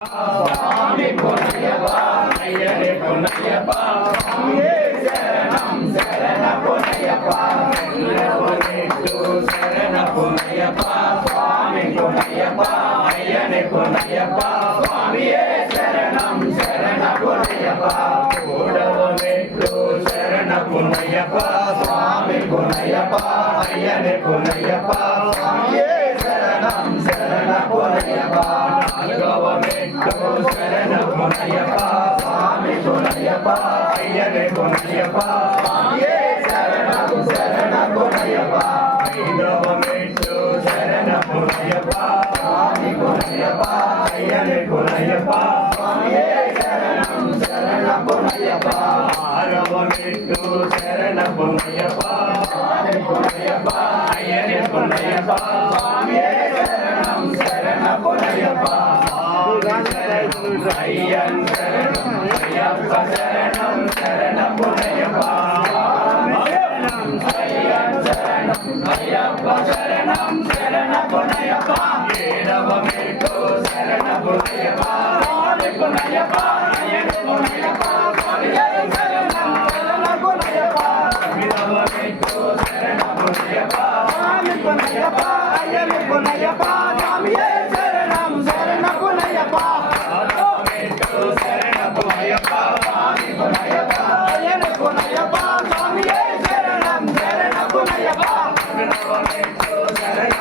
స్వామి పొనయ్యప్ప అయ్యరే పొనయ్యప్ప స్వామియే శరణం శరణ పొనయ్యప్ప కన్నవరెట్టు శరణ పొనయ్యప్ప స్వామి పొనయ్యప్ప అయ్యనే పొనయ్యప్ప స్వామియే శరణం శరణ స్వామి శరణం శరణ நாகவனேட்டு சரண பொன்னையப்பா ஐயனே பொன்னையப்பா சுவாமியே சரணம் சரண பொன்னையப்பா ஐந்தவனேட்டு சரண பொன்னையப்பா சுவாமி பொன்னையப்பா ஐயனே பொன்னையப்பா சுவாமியே சரணம் சரண பொன்னையப்பா ஐயனே சரணம் ஐயன் சரணம் ஐயப்ப சரணம் சரண பொன்னையப்பா ஐயன் சரணம் ஐயப்ப சரணம் சரண பொன்னையப்பா ஏனவமேட்டோ சரண பொன்னையப்பா சுவாமி பொன்னையப்பா ஐயன் பொன்னையப்பா சுவாமியே சரணம் சரண பொன்னையப்பா ஏனவமேட்டோ சரண பொன்னையப்பா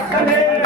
Amen.